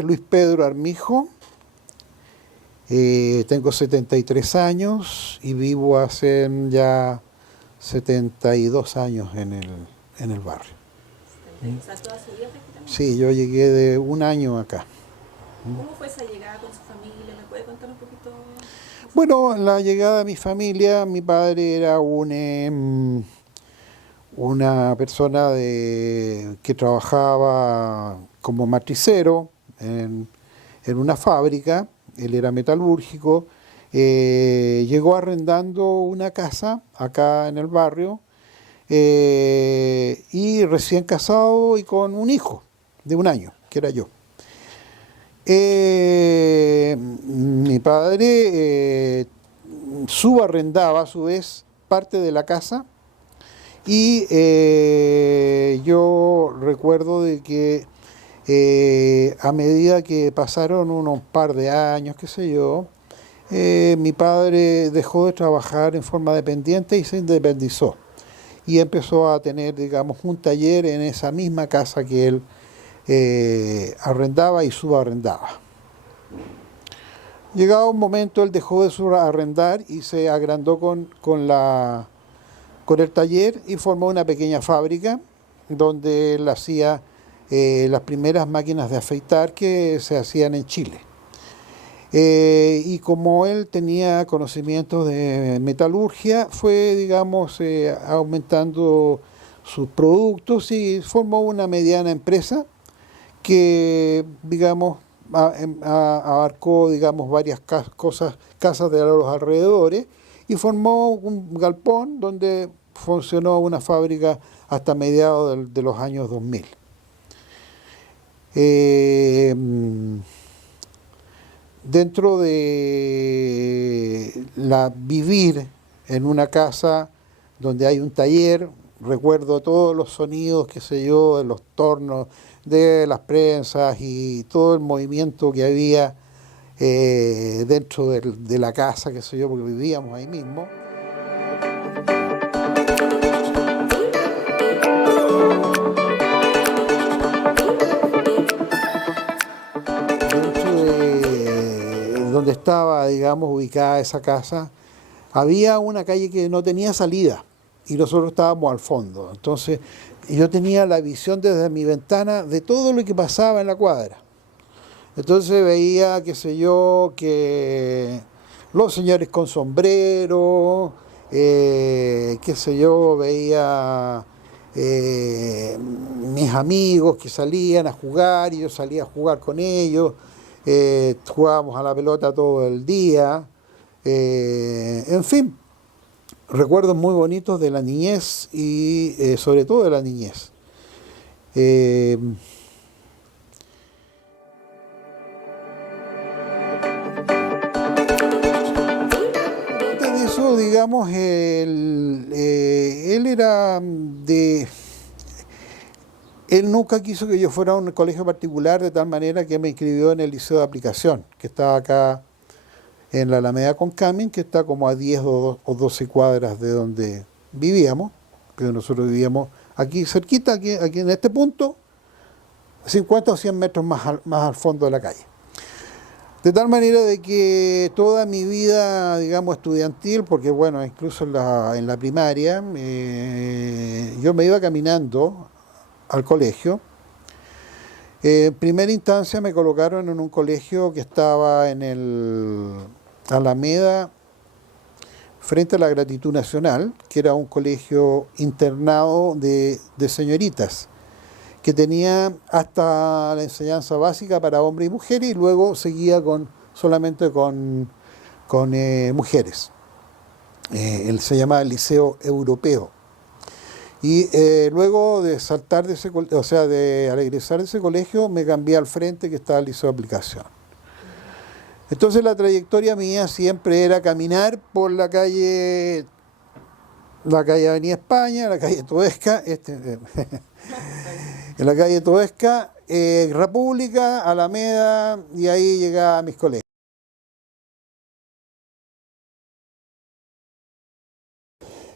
nombre es Luis Pedro Armijo, tengo 73 años y vivo hace ya 72 años en el barrio. O sea, toda su vida prácticamente. Sí, yo llegué de un año acá. ¿Cómo fue esa llegada con su familia? ¿Me puede contar un poquito? Bueno, la llegada de mi familia, mi padre era una persona que trabajaba como matricero en una fábrica, él era metalúrgico, llegó arrendando una casa acá en el barrio y recién casado y con un hijo de un año, que era yo. Mi padre subarrendaba a su vez parte de la casa y yo recuerdo de que a medida que pasaron unos par de años, qué sé yo, mi padre dejó de trabajar en forma dependiente y se independizó. Y empezó a tener, digamos, un taller en esa misma casa que él arrendaba y subarrendaba. Llegado un momento, él dejó de subarrendar y se agrandó con el taller y formó una pequeña fábrica donde él hacía las primeras máquinas de afeitar que se hacían en Chile. Y como él tenía conocimientos de metalurgia, fue, digamos, aumentando sus productos y formó una mediana empresa que, digamos, abarcó, digamos, varias casas de los alrededores y formó un galpón donde funcionó una fábrica hasta mediados de los años 2000. Dentro de vivir en una casa donde hay un taller, recuerdo todos los sonidos, qué sé yo, de los tornos, de las prensas y todo el movimiento que había dentro de la casa, qué sé yo, porque vivíamos ahí mismo. Dentro de donde estaba, digamos, ubicada esa casa, había una calle que no tenía salida y nosotros estábamos al fondo. Entonces yo tenía la visión desde mi ventana de todo lo que pasaba en la cuadra. Entonces veía, qué sé yo, que los señores con sombrero, qué sé yo, veía mis amigos que salían a jugar y yo salía a jugar con ellos, jugábamos a la pelota todo el día, en fin, recuerdos muy bonitos de la niñez y sobre todo de la niñez. De eso, digamos, él era de... Él nunca quiso que yo fuera a un colegio particular, de tal manera que me inscribió en el Liceo de Aplicación, que estaba acá en la Alameda Concamin, que está como a 10 o 12 cuadras de donde vivíamos, que nosotros vivíamos aquí cerquita, aquí en este punto, 50 o 100 metros más al fondo de la calle. De tal manera de que toda mi vida, digamos, estudiantil, porque bueno, incluso en la primaria, yo me iba caminando al colegio. En primera instancia me colocaron en un colegio que estaba en el Alameda, frente a la Gratitud Nacional, que era un colegio internado de señoritas, que tenía hasta la enseñanza básica para hombres y mujeres y luego seguía solamente con mujeres. Él se llamaba Liceo Europeo. Y luego de saltar de ese colegio, o sea, al egresar de ese colegio, me cambié al frente que estaba el Liceo de Aplicación. Entonces la trayectoria mía siempre era caminar por la calle Avenida España, la calle Toesca, en la calle Toesca, República, Alameda, y ahí llegaba a mis colegios.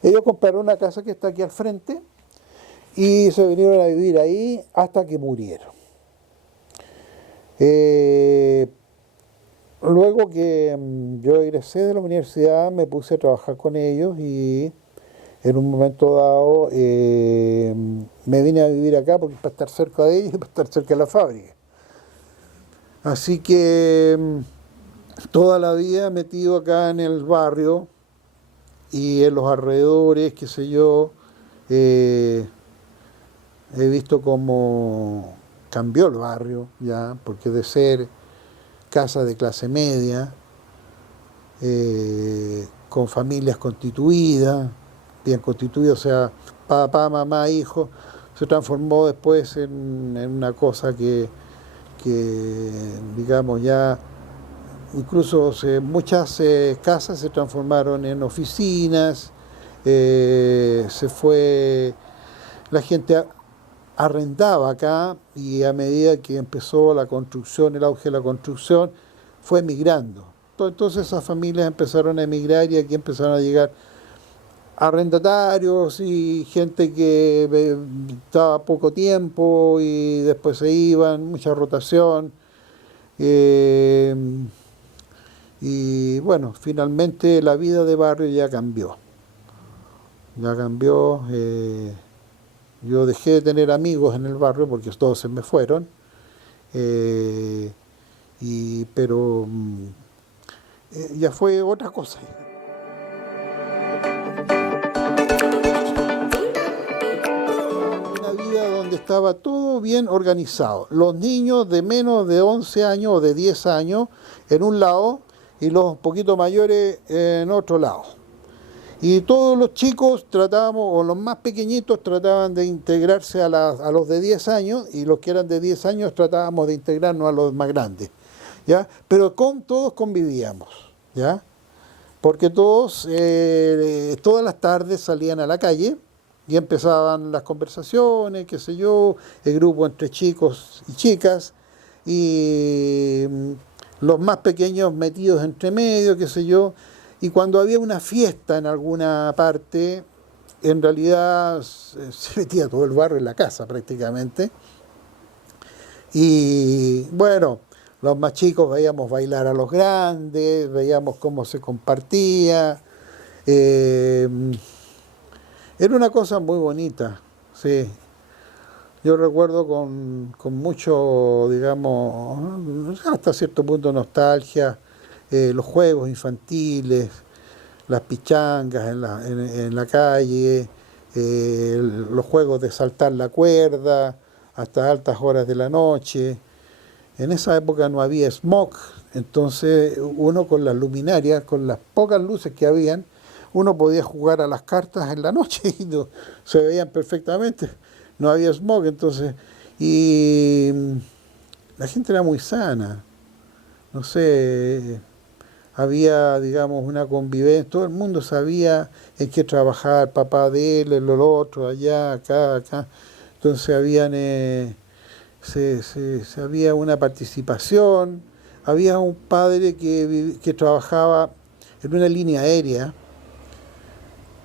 Ellos compraron una casa que está aquí al frente y se vinieron a vivir ahí hasta que murieron. Eh, Luego que yo egresé de la universidad me puse a trabajar con ellos y en un momento dado me vine a vivir acá porque para estar cerca de ellos y para estar cerca de la fábrica. Así que toda la vida metido acá en el barrio y en los alrededores, qué sé yo, eh, he visto cómo cambió el barrio ya, porque de ser casa de clase media, con familias constituidas, bien constituidas, o sea, papá, mamá, hijo, se transformó después en una cosa que, digamos, ya incluso muchas casas se transformaron en oficinas, se fue, la gente arrendaba acá y a medida que empezó la construcción, el auge de la construcción, fue emigrando. Entonces esas familias empezaron a emigrar y aquí empezaron a llegar arrendatarios y gente que estaba poco tiempo y después se iban, mucha rotación. eh, y bueno, finalmente la vida de barrio ya cambió. Ya cambió. Yo dejé de tener amigos en el barrio porque todos se me fueron. eh, pero ya fue otra cosa. Una vida donde estaba todo bien organizado. Los niños de menos de 11 años o de 10 años en un lado y los poquito mayores en otro lado. Y todos los chicos tratábamos, o los más pequeñitos trataban de integrarse a los de 10 años y los que eran de 10 años tratábamos de integrarnos a los más grandes. ¿Ya? Pero todos convivíamos, ¿ya? Porque todos, todas las tardes salían a la calle y empezaban las conversaciones, qué sé yo, el grupo entre chicos y chicas, y los más pequeños metidos entre medio, qué sé yo, y cuando había una fiesta en alguna parte, en realidad se metía todo el barrio en la casa prácticamente, y bueno, los más chicos veíamos bailar a los grandes, veíamos cómo se compartía. eh, Era una cosa muy bonita, sí. Yo recuerdo con mucho, digamos, hasta cierto punto nostalgia, los juegos infantiles, las pichangas en la calle, los juegos de saltar la cuerda hasta altas horas de la noche. En esa época no había smog, entonces uno con las luminarias, con las pocas luces que habían, uno podía jugar a las cartas en la noche y se veían perfectamente. No había smog, entonces. Y la gente era muy sana, no sé, había, digamos, una convivencia, todo el mundo sabía en qué trabajar, papá de él, el otro, allá, acá, acá. Entonces había una participación, había un padre que trabajaba en una línea aérea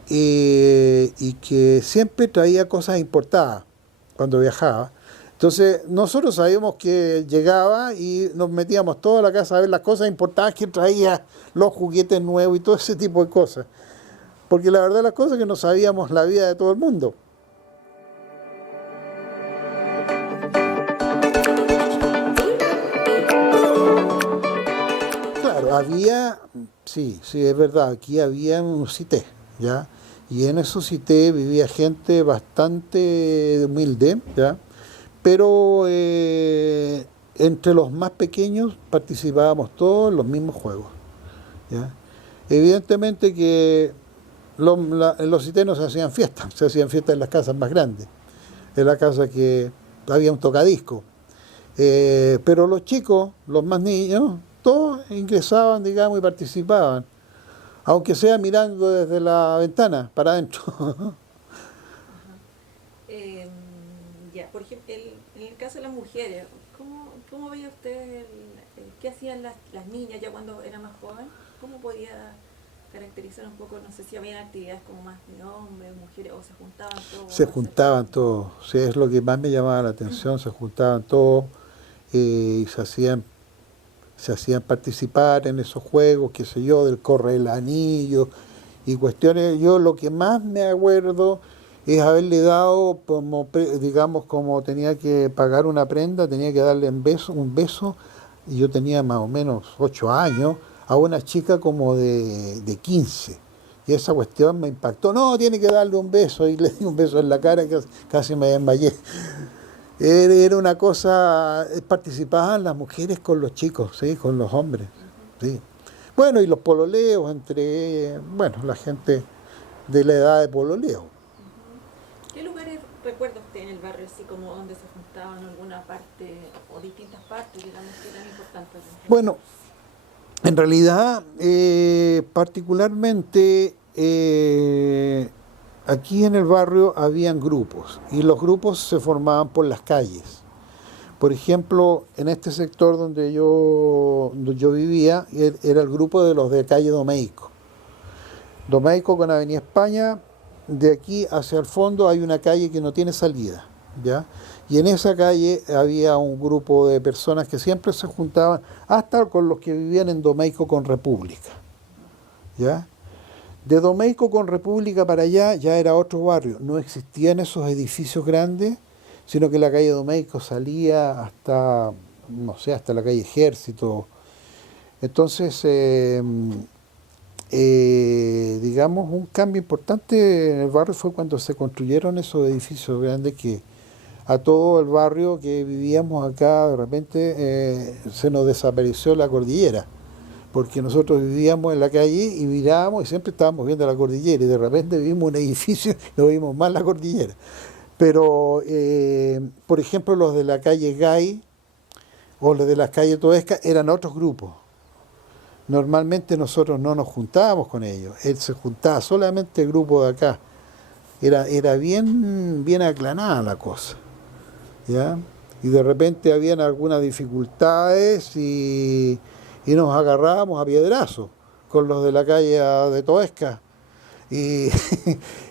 y que siempre traía cosas importadas cuando viajaba. Entonces nosotros sabíamos que llegaba y nos metíamos toda la casa a ver las cosas importadas que traía, los juguetes nuevos y todo ese tipo de cosas. Porque la verdad las cosas es que no sabíamos la vida de todo el mundo. Claro, había, sí, sí, es verdad, aquí había un cité, ¿ya? Y en esos cité vivía gente bastante humilde, ¿ya? Pero entre los más pequeños participábamos todos en los mismos juegos, ¿ya? Evidentemente que en los cité no se hacían fiestas en las casas más grandes, en la casa que había un tocadisco. Pero los chicos, los más niños, todos ingresaban, digamos, y participaban, aunque sea mirando desde la ventana para adentro. Eh, ya, por ejemplo, en el caso de las mujeres, ¿cómo veía usted qué hacían las niñas ya cuando era más joven? ¿Cómo podía caracterizar un poco, no sé si habían actividades como más de hombres, mujeres, o se juntaban todos Se a hacer cosas? juntaban todos, sí, es lo que más me llamaba la atención, se juntaban todos. y se hacían participar en esos juegos, qué sé yo, del corre el anillo y cuestiones. Yo lo que más me acuerdo es haberle dado, como, digamos, como tenía que pagar una prenda, tenía que darle un beso, y yo tenía más o menos 8 años, a una chica como de 15. Y esa cuestión me impactó. No, tiene que darle un beso. Y le di un beso en la cara, que casi me desmayé. Era una cosa, participaban las mujeres con los chicos, ¿sí? Con los hombres. Sí. Bueno, y los pololeos entre, bueno, la gente de la edad de pololeo. Ujú. ¿Qué lugares recuerda usted en el barrio, así como donde se juntaban alguna parte o distintas partes, digamos, que eran importantes? Bueno, en realidad, particularmente aquí en el barrio habían grupos y los grupos se formaban por las calles. Por ejemplo, en este sector donde yo vivía, era el grupo de los de calle Domeico. Domeico con Avenida España, de aquí hacia el fondo hay una calle que no tiene salida, ¿ya? Y en esa calle había un grupo de personas que siempre se juntaban, hasta con los que vivían en Domeico con República, ¿ya? De Domeico con República para allá ya era otro barrio, no existían esos edificios grandes, sino que la calle Domeico salía hasta, no sé, hasta la calle Ejército. Entonces, digamos, un cambio importante en el barrio fue cuando se construyeron esos edificios grandes que a todo el barrio que vivíamos acá de repente se nos desapareció la cordillera, porque nosotros vivíamos en la calle y mirábamos y siempre estábamos viendo la cordillera y de repente vimos un edificio y no vimos más la cordillera. Pero, por ejemplo, los de la calle Gay o los de la calle Toesca eran otros grupos. Normalmente nosotros no nos juntábamos con ellos, él se juntaba solamente el grupo de acá. Era bien aclanada la cosa, ¿ya? Y de repente habían algunas dificultades y nos agarrábamos a piedrazos con los de la calle de Toesca. Y,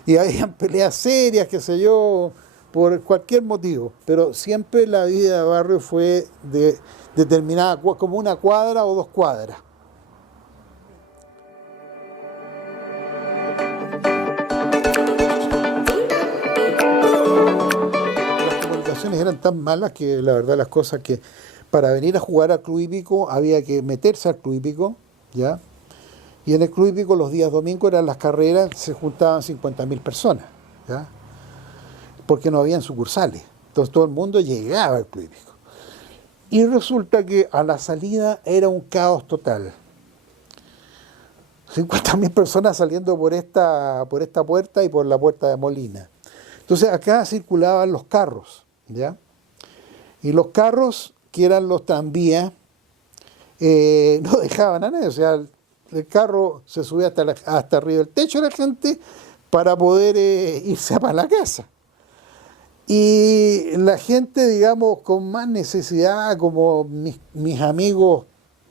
y habían peleas serias, qué sé yo, por cualquier motivo. Pero siempre la vida de barrio fue determinada como una cuadra o 2 cuadras. Las comunicaciones eran tan malas que la verdad las cosas que para venir a jugar al Club Hípico había que meterse al Club Hípico, ¿ya? Y en el Club Hípico los días domingos eran las carreras, se juntaban 50.000 personas, ¿ya? Porque no habían sucursales. Entonces todo el mundo llegaba al Club Hípico. Y resulta que a la salida era un caos total. 50.000 personas saliendo por esta puerta y por la puerta de Molina. Entonces acá circulaban los carros, ¿ya? Y los carros, que eran los tranvías, no dejaban a nadie. O sea, el carro se subía hasta arriba del techo de la gente para poder irse para la casa. Y la gente, digamos, con más necesidad, como mis amigos,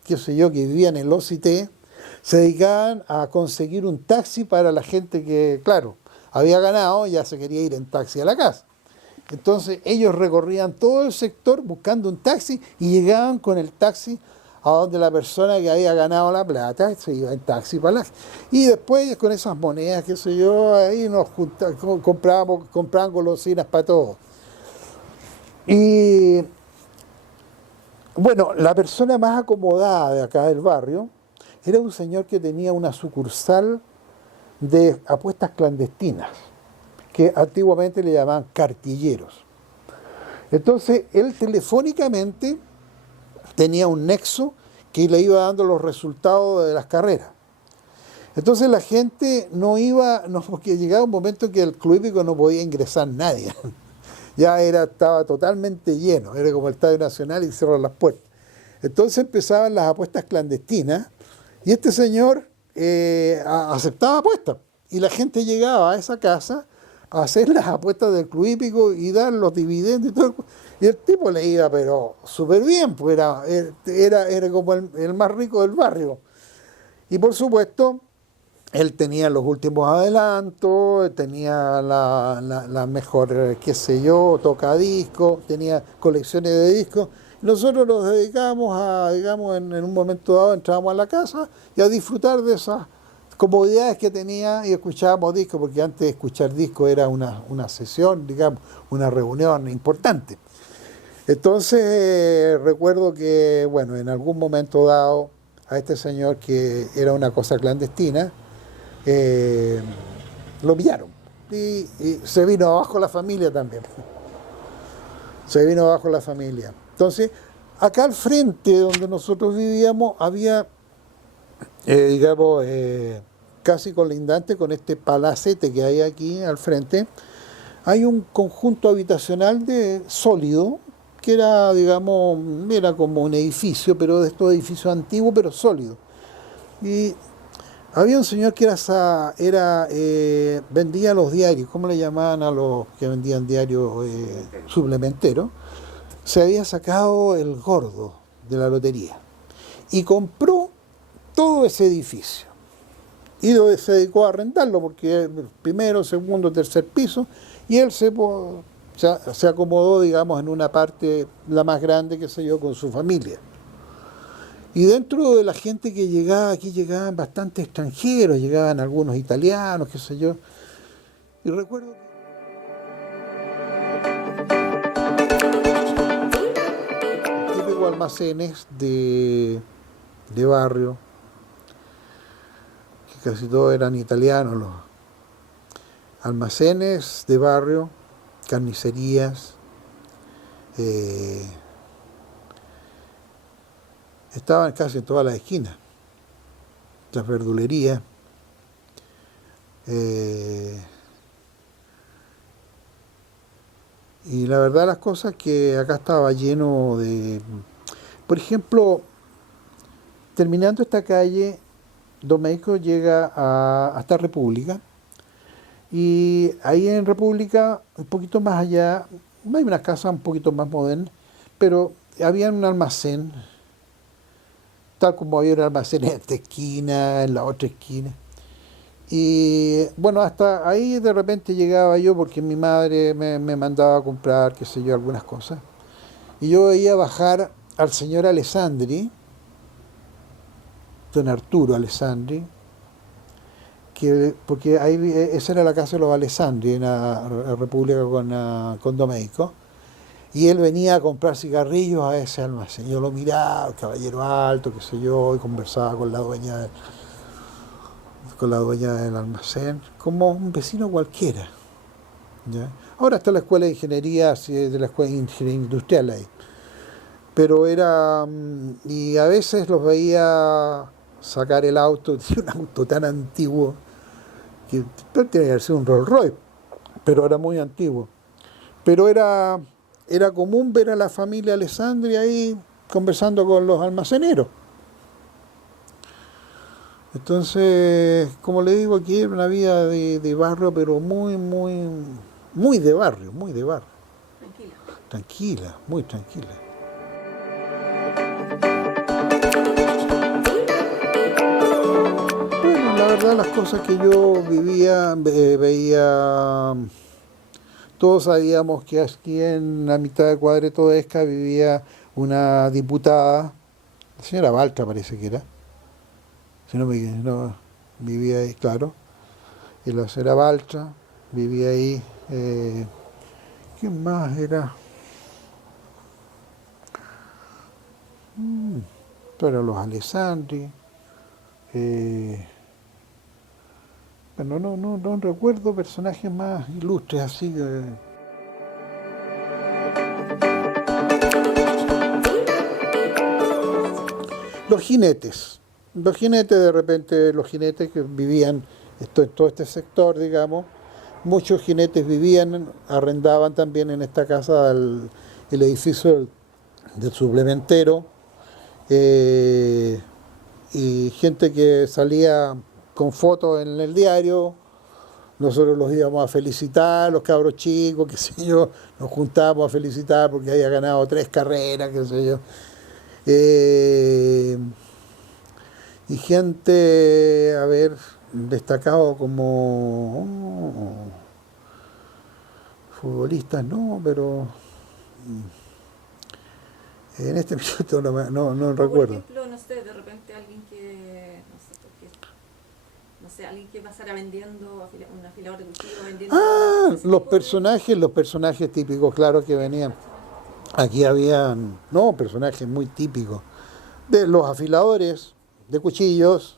qué sé yo, que vivían en los CIT, se dedicaban a conseguir un taxi para la gente que, claro, había ganado, ya se quería ir en taxi a la casa. Entonces ellos recorrían todo el sector buscando un taxi y llegaban con el taxi a donde la persona que había ganado la plata se iba en taxi para la... Y después con esas monedas, qué sé yo, ahí nos compraban golosinas para todos. Y bueno, la persona más acomodada de acá del barrio era un señor que tenía una sucursal de apuestas clandestinas, que antiguamente le llamaban cartilleros. Entonces, él telefónicamente tenía un nexo que le iba dando los resultados de las carreras. Entonces la gente no iba, no, porque llegaba un momento en que el Club Hípico no podía ingresar nadie. Ya estaba totalmente lleno, era como el Estadio Nacional y cerraron las puertas. Entonces empezaban las apuestas clandestinas y este señor aceptaba apuestas. Y la gente llegaba a esa casa a hacer las apuestas del Club Hípico y dar los dividendos y todo. Y el tipo le iba, pero súper bien, pues era como el más rico del barrio. Y por supuesto, él tenía los últimos adelantos, tenía la mejor, qué sé yo, tocadiscos, tenía colecciones de discos Nosotros nos dedicábamos a, digamos, en un momento dado entrábamos a la casa y a disfrutar de esas comodidades que tenía y escuchábamos discos, porque antes de escuchar discos era una sesión, digamos, una reunión importante. Entonces recuerdo que, bueno, en algún momento dado a este señor, que era una cosa clandestina, eh, lo pillaron y se vino abajo la familia también. Se vino abajo la familia. Entonces, acá al frente donde nosotros vivíamos había, digamos, casi colindante con este palacete que hay aquí al frente, hay un conjunto habitacional de sólido, que era, digamos, era como un edificio, pero de estos edificios antiguos, pero sólidos. Y había un señor que vendía los diarios. ¿Cómo le llamaban a los que vendían diarios suplementeros? Se había sacado el gordo de la lotería y compró todo ese edificio. Y se dedicó a arrendarlo, porque primero, segundo, tercer piso, y él se acomodó, digamos, en una parte, la más grande, qué sé yo, con su familia. Y dentro de la gente que llegaba, aquí llegaban bastantes extranjeros, llegaban algunos italianos, qué sé yo. Y recuerdo que típico almacenes de barrio, que casi todos eran italianos, los almacenes de barrio, carnicerías, eh, estaban casi en todas las esquinas, las verdulerías. eh, y la verdad las cosas que acá estaba lleno de... Por ejemplo, terminando esta calle, Domeico llega hasta República, y ahí en República, un poquito más allá, hay una casa un poquito más moderna, pero había un almacén, tal como había un almacén en esta esquina, en la otra esquina. Y bueno, hasta ahí de repente llegaba yo, porque mi madre me mandaba a comprar, qué sé yo, algunas cosas. Y yo veía bajar al señor Alessandri, don Arturo Alessandri, porque ahí esa era la casa de los Alessandri, en la República con Domeico. Y él venía a comprar cigarrillos a ese almacén. Yo lo miraba, el caballero alto, qué sé yo, y conversaba con la dueña del almacén, como un vecino cualquiera. ¿Ya? Ahora está la escuela de ingeniería, sí, de la escuela de ingeniería industrial ahí. Pero y a veces los veía sacar el auto, un auto tan antiguo, que tenía que ser un Rolls Royce, pero era muy antiguo. Pero era común ver a la familia Alessandri ahí conversando con los almaceneros. Entonces, como le digo, aquí era una vida de barrio, pero muy de barrio, muy de barrio. Tranquila. Tranquila, muy tranquila. Bueno, la verdad, las cosas que yo vivía, veía, todos sabíamos que aquí en la mitad de Cuadre Toesca vivía una diputada, la señora Baltra parece que era, si no, vivía ahí, claro, y la señora Baltra vivía ahí. ¿Quién más era? Mm, pero los Alessandri. eh, bueno, no recuerdo personajes más ilustres así. Los jinetes. Los jinetes, de repente, los jinetes que vivían en todo este sector, digamos. Muchos jinetes vivían, arrendaban también en esta casa el edificio del suplementero. eh, y gente que salía con fotos en el diario, nosotros los íbamos a felicitar, los cabros chicos, qué sé yo, nos juntábamos a felicitar porque había ganado 3 carreras, qué sé yo. Eh, y gente, a ver, destacado como futbolistas, no, pero En este minuto no O por recuerdo. ejemplo, no sé, de repente alguien que, no sé, porque, no sé, alguien que pasara vendiendo un afilador de cuchillo, vendiendo Ah, ese tipo de los personajes típicos, claro que venían. personajes típicos. Aquí habían, no, personajes muy típicos. De los afiladores de cuchillos,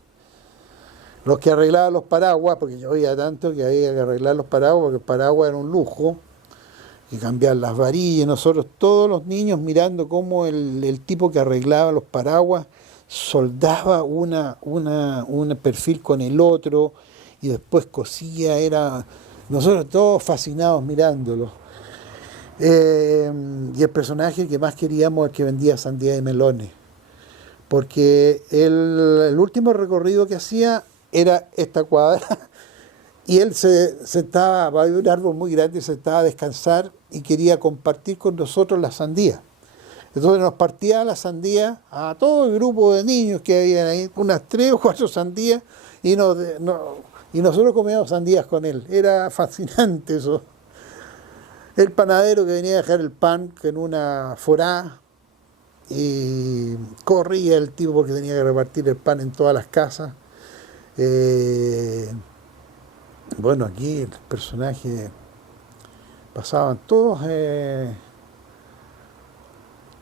los que arreglaban los paraguas, porque yo oía tanto que había que arreglar los paraguas, porque el paraguas era un lujo, y cambiar las varillas. Nosotros, todos los niños, mirando cómo el tipo que arreglaba los paraguas soldaba un perfil con el otro, y después cosía, era. Nosotros todos fascinados mirándolo. Y el personaje que más queríamos es el que vendía sandía y melones, porque el último recorrido que hacía era esta cuadra y él se sentaba, había un árbol muy grande, se sentaba a descansar y quería compartir con nosotros la sandía. Entonces nos partía la sandía a todo el grupo de niños que habían ahí, unas 3 o 4 sandías, y nosotros comíamos sandías con él. Era fascinante eso. El panadero que venía a dejar el pan en una forá, y corría el tipo porque tenía que repartir el pan en todas las casas. Eh, bueno, aquí los personajes pasaban todos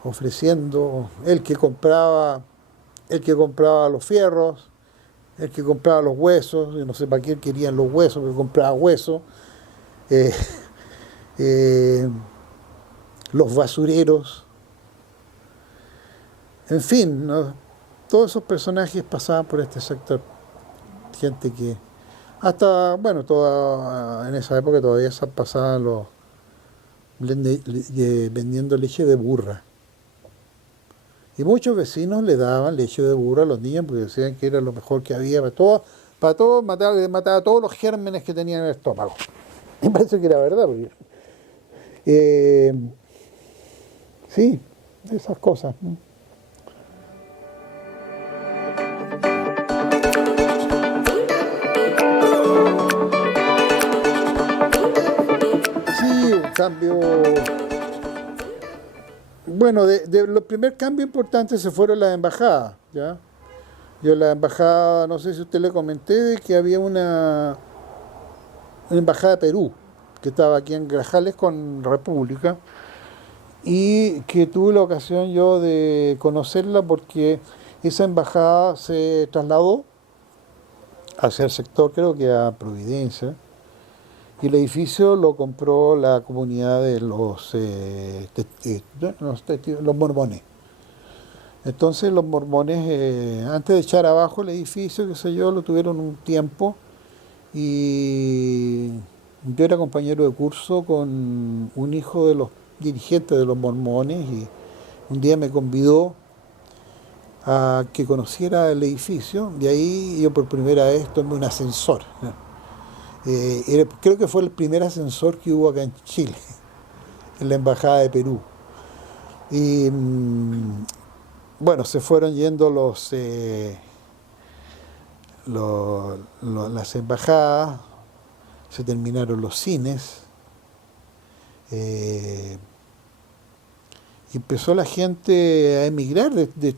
ofreciendo, el que compraba los fierros, el que compraba los huesos, yo no sé para quién querían los huesos, que compraba huesos, eh, eh, los basureros, en fin, ¿no? Todos esos personajes pasaban por este sector. Gente que hasta, bueno, en esa época todavía se pasaban vendiendo leche de burra. Y muchos vecinos le daban leche de burra a los niños porque decían que era lo mejor que había para todo matar a todos los gérmenes que tenían en el estómago. Y parece que era verdad, porque, eh, sí, esas cosas, ¿no? Sí, un cambio. Bueno, de los primer cambios importantes se fueron las embajadas, ¿ya? Yo la embajada, no sé si usted le comenté, de que había una embajada de Perú, que estaba aquí en Grajales con República, y que tuve la ocasión yo de conocerla porque esa embajada se trasladó hacia el sector, creo que a Providencia, y el edificio lo compró la comunidad de los mormones. Entonces los mormones, antes de echar abajo el edificio, qué sé yo, lo tuvieron un tiempo, y yo era compañero de curso con un hijo de los dirigentes de los mormones, y un día me convidó a que conociera el edificio, y ahí yo por primera vez tomé un ascensor, ¿no? Creo que fue el primer ascensor que hubo acá en Chile, en la Embajada de Perú. Y bueno, se fueron yendo las embajadas, se terminaron los cines, eh, y empezó la gente a emigrar de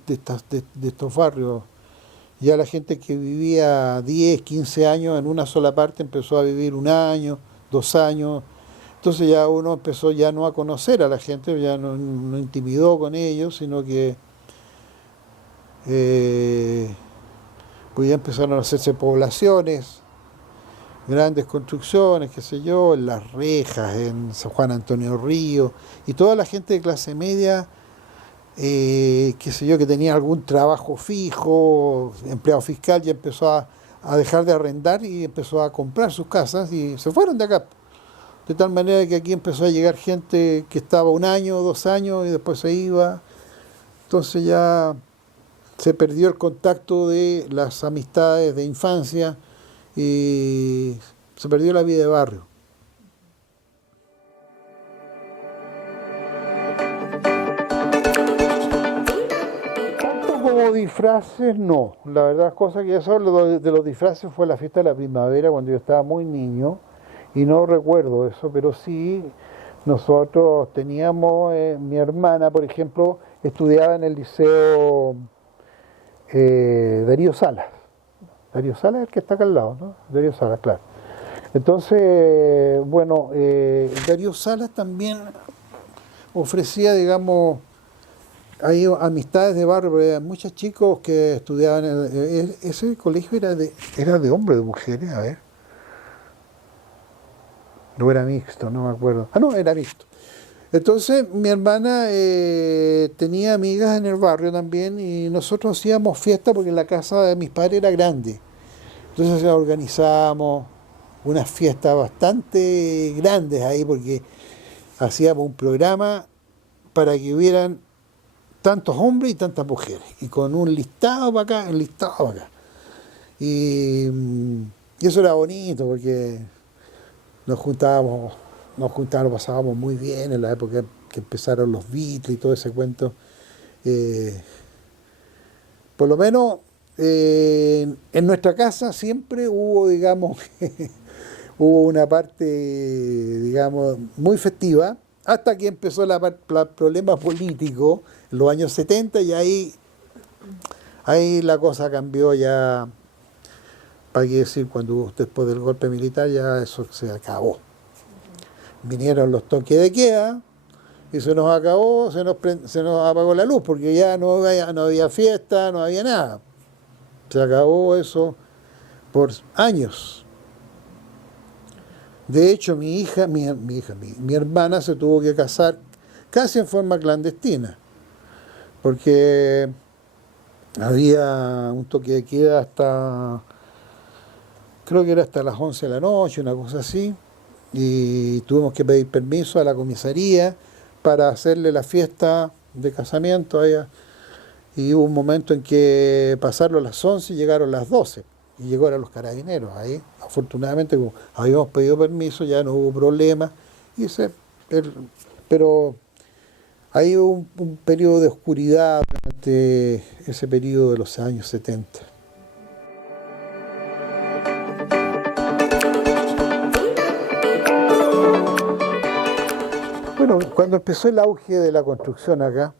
estos barrios. Ya la gente que vivía 10, 15 años en una sola parte empezó a vivir 1 año, 2 años. Entonces ya uno empezó ya no a conocer a la gente, ya no intimidó con ellos, sino que eh, pues ya empezaron a hacerse poblaciones, grandes construcciones, qué sé yo, en Las Rejas, en San Juan Antonio Río, y toda la gente de clase media, qué sé yo, que tenía algún trabajo fijo, empleado fiscal, ya empezó a dejar de arrendar y empezó a comprar sus casas y se fueron de acá. De tal manera que aquí empezó a llegar gente que estaba 1 año, 2 años y después se iba. Entonces ya se perdió el contacto de las amistades de infancia y se perdió la vida de barrio. Tanto como disfraces, no. La verdad, es cosa que ya sabes, lo de los disfraces fue la fiesta de la primavera cuando yo estaba muy niño y no recuerdo eso, pero sí nosotros teníamos, mi hermana, por ejemplo, estudiaba en el liceo Darío Salas. Darío Salas es el que está acá al lado, ¿no? Darío Salas, claro. Entonces, bueno, Darío Salas también ofrecía, digamos, hay amistades de barrio, porque había muchos chicos que estudiaban, ese colegio era de hombres o de mujeres, a ver. No era mixto, no me acuerdo. Ah, no, era mixto. Entonces mi hermana tenía amigas en el barrio también y nosotros hacíamos fiesta porque la casa de mis padres era grande. Entonces organizábamos unas fiestas bastante grandes ahí porque hacíamos un programa para que hubieran tantos hombres y tantas mujeres. Y con un listado para acá, un listado para acá. Y eso era bonito porque nos juntábamos, lo pasábamos muy bien en la época que empezaron los Beatles y todo ese cuento. Eh, por lo menos en nuestra casa siempre hubo, digamos, hubo una parte, digamos, muy festiva, hasta que empezó el problema político en los años 70 y ahí la cosa cambió ya, para qué decir, cuando después del golpe militar ya eso se acabó. Vinieron los toques de queda y se nos acabó, se nos apagó la luz porque ya no había fiesta, no había nada. Se acabó eso por años. De hecho, mi hermana se tuvo que casar casi en forma clandestina porque había un toque de queda creo que era hasta las 11 de la noche, una cosa así, y tuvimos que pedir permiso a la comisaría para hacerle la fiesta de casamiento a ella. Y hubo un momento en que pasaron las 11 y llegaron las 12. Y llegaron los carabineros ahí. Afortunadamente, como habíamos pedido permiso, ya no hubo problema. Pero ahí hubo un periodo de oscuridad durante ese periodo de los años 70. Bueno, cuando empezó el auge de la construcción acá,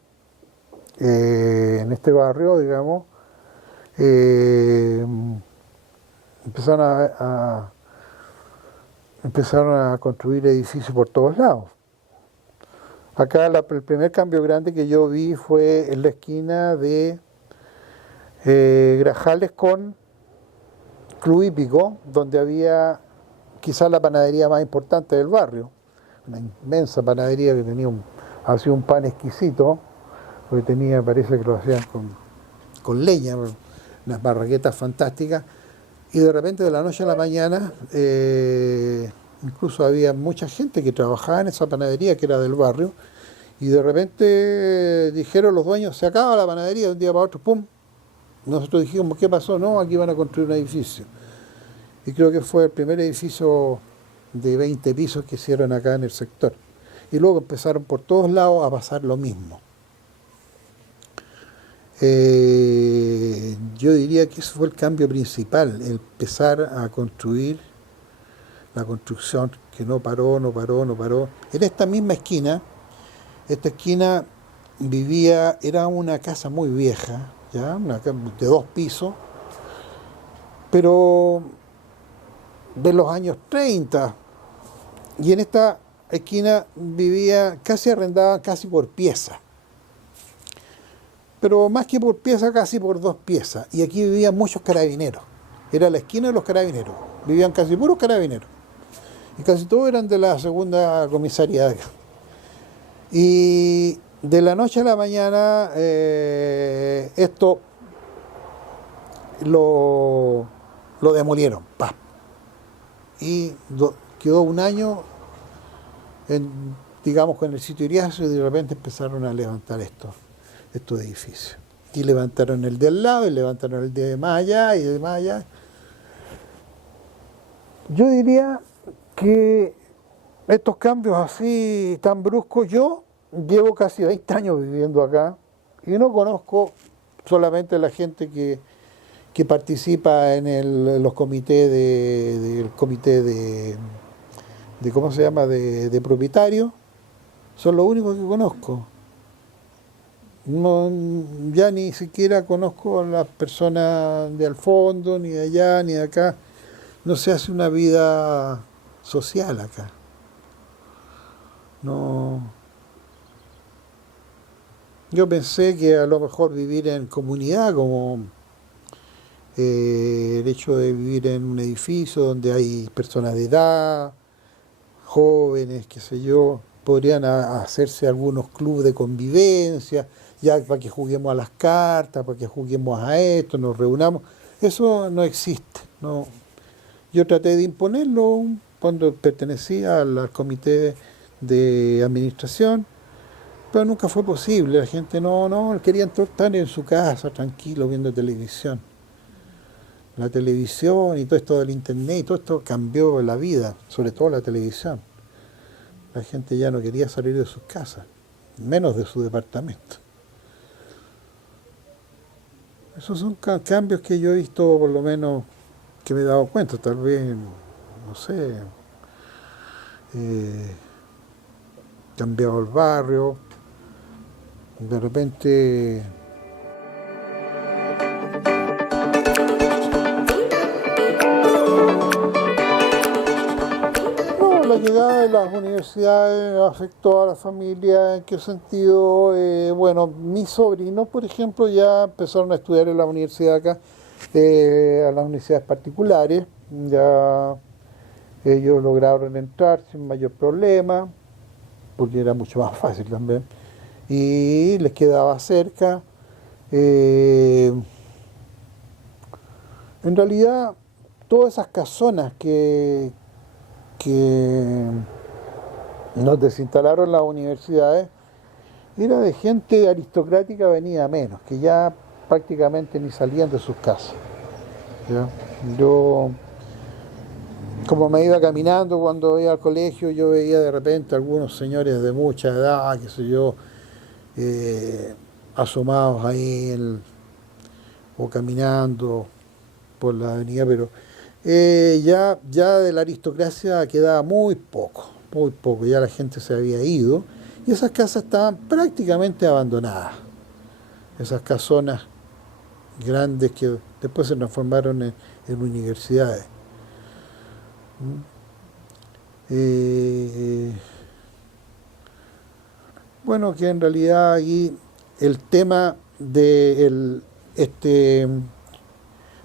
en este barrio, digamos, eh, empezaron a construir edificios por todos lados. Acá el primer cambio grande que yo vi fue en la esquina de Grajales con Club Hípico, donde había quizás la panadería más importante del barrio, una inmensa panadería que hacía un pan exquisito, porque parece que lo hacían con leña, unas barraquetas fantásticas, y de repente de la noche a la mañana, incluso había mucha gente que trabajaba en esa panadería que era del barrio, y de repente dijeron los dueños, se acaba la panadería de un día para otro, ¡pum! Nosotros dijimos, ¿qué pasó? No, aquí van a construir un edificio. Y creo que fue el primer edificio de 20 pisos que hicieron acá en el sector. Y luego empezaron por todos lados a pasar lo mismo. Yo diría que ese fue el cambio principal, el empezar a construir, la construcción que no paró. En esta misma esquina, esta esquina era una casa muy vieja, ¿ya? Una casa de 2 pisos, pero de los años 30, y en esta esquina arrendaban casi por pieza. Pero más que por pieza, casi por 2 piezas. Y aquí vivían muchos carabineros. Era la esquina de los carabineros. Vivían casi puros carabineros. Y casi todos eran de la segunda comisaría de acá. Y de la noche a la mañana, esto lo demolieron. ¡Pam! Y quedó un año, digamos, con el sitio Iriazo, y de repente empezaron a levantar estos edificios. Y levantaron el de al lado, y levantaron el de más allá, y de más allá. Yo diría que estos cambios así tan bruscos, yo llevo casi 20 años viviendo acá, y no conozco solamente la gente que participa en los comités del comité de ¿cómo se llama?, de propietarios. Son los únicos que conozco. No, ya ni siquiera conozco a las personas de al fondo, ni de allá, ni de acá. No se hace una vida social acá. No. Yo pensé que a lo mejor vivir en comunidad, como el hecho de vivir en un edificio donde hay personas de edad, jóvenes, qué sé yo, podrían hacerse algunos clubes de convivencia, ya para que juguemos a las cartas, para que juguemos a esto, nos reunamos. Eso no existe. No. Yo traté de imponerlo cuando pertenecía al comité de administración, pero nunca fue posible. La gente no quería estar en su casa tranquilo viendo televisión. La televisión y todo esto del internet y todo esto cambió la vida, sobre todo la televisión. La gente ya no quería salir de sus casas, menos de su departamento. Esos son cambios que yo he visto, por lo menos, que me he dado cuenta. Tal vez, no sé, cambiado el barrio, de repente. No, la llegada de las universidades afectó a la familia. ¿En qué sentido? Bueno, mis sobrinos, por ejemplo, ya empezaron a estudiar en la universidad acá, a las universidades particulares. Ya ellos lograron entrar sin mayor problema, porque era mucho más fácil también. Y les quedaba cerca. En realidad, todas esas casonas que nos desinstalaron las universidades era de gente aristocrática venida menos, que ya prácticamente ni salían de sus casas. ¿Ya? Yo, como me iba caminando cuando iba al colegio, yo veía de repente algunos señores de mucha edad, qué sé yo, asomados ahí o caminando por la avenida, pero ya de la aristocracia quedaba muy poco, ya la gente se había ido y esas casas estaban prácticamente abandonadas, esas casonas grandes que después se transformaron en universidades. Bueno, que en realidad aquí el tema de este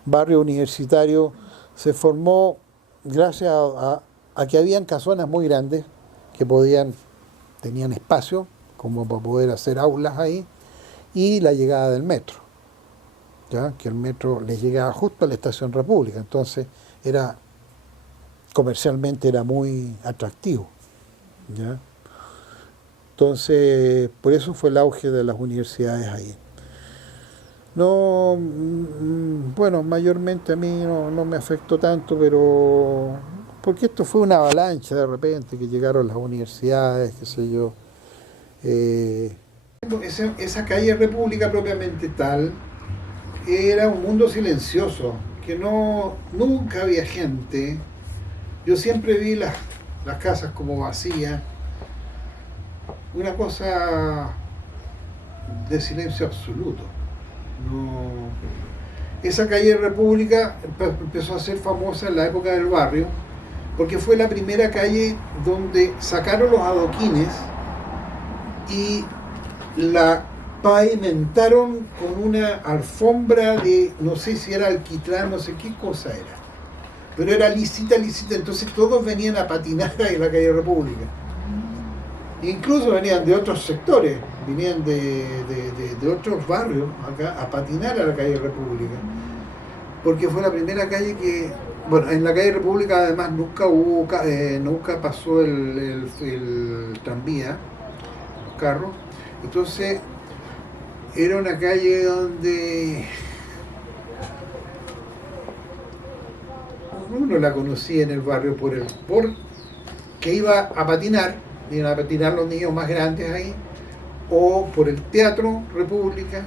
barrio universitario se formó gracias a que habían casonas muy grandes que tenían espacio como para poder hacer aulas ahí, y la llegada del metro, ¿ya? Que el metro les llegaba justo a la Estación República, entonces comercialmente era muy atractivo, ¿ya? Entonces, por eso fue el auge de las universidades ahí. No, bueno, mayormente a mí no me afectó tanto, pero porque esto fue una avalancha de repente, que llegaron las universidades, qué sé yo. Esa calle República propiamente tal era un mundo silencioso, que nunca había gente. Yo siempre vi las casas como vacías, una cosa de silencio absoluto. No. Esa calle República empezó a ser famosa en la época del barrio, porque fue la primera calle donde sacaron los adoquines y la pavimentaron con una alfombra de, no sé si era alquitrán, no sé qué cosa era, pero era lisita, entonces todos venían a patinar en la calle República. Incluso venían de otros sectores, venían de otros barrios acá a patinar a la calle República, porque fue la primera calle que, bueno, en la calle República además nunca pasó el tranvía, los carros, entonces era una calle donde uno la conocía en el barrio por que iban a patinar los niños más grandes ahí, o por el Teatro República,